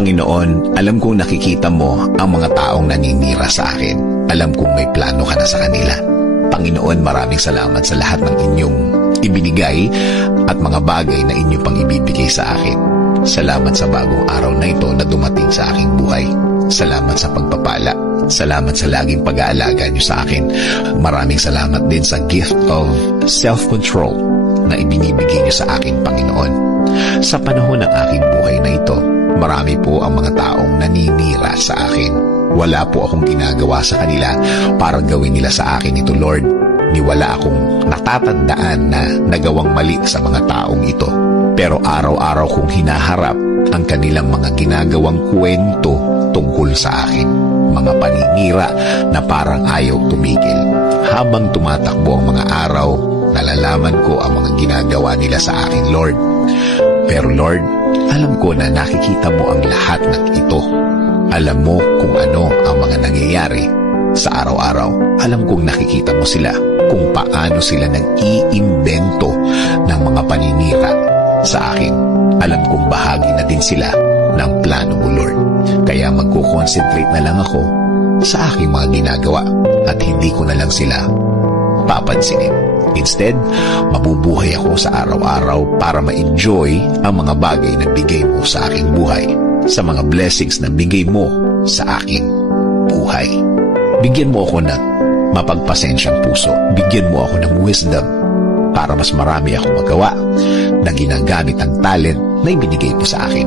Panginoon, alam kong nakikita mo ang mga taong naninira sa akin. Alam kong may plano ka na sa kanila. Panginoon, maraming salamat sa lahat ng inyong ibinigay at mga bagay na inyo pang ibibigay sa akin. Salamat sa bagong araw na ito na dumating sa aking buhay. Salamat sa pagpapala. Salamat sa laging pag-aalaga niyo sa akin. Maraming salamat din sa gift of self-control na ibinibigay niyo sa akin, Panginoon. Sa panahon ng aking buhay na ito, marami po ang mga taong naninira sa akin. Wala po akong ginagawa sa kanila para gawin nila sa akin ito, Lord. Wala akong natatandaan na nagawang mali sa mga taong ito. Pero araw-araw kong hinaharap ang kanilang mga ginagawang kwento tungkol sa akin. Mga paninira na parang ayaw tumigil. Habang tumatakbo ang mga araw, nalalaman ko ang mga ginagawa nila sa akin, Lord. Pero Lord, alam ko na nakikita mo ang lahat ng ito. Alam mo kung ano ang mga nangyayari sa araw-araw. Alam kong nakikita mo sila kung paano sila nag-iimbento ng mga paninira sa akin. Alam kong bahagi na din sila ng plano mo, Lord. Kaya magko-concentrate na lang ako sa aking mga ginagawa at hindi ko na lang sila papansinin. Instead, mabubuhay ako sa araw-araw para ma-enjoy ang mga bagay na bigay mo sa aking buhay, sa mga blessings na bigay mo sa aking buhay. Bigyan mo ako ng mapagpasensyang puso. Bigyan mo ako ng wisdom para mas marami akong magawa na ginagamit ang talent na ibinigay mo sa akin.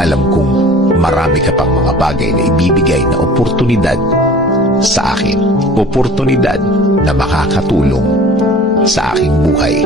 Alam kong marami ka pang mga bagay na ibibigay na oportunidad sa akin. Oportunidad na makakatulong sa aking buhay.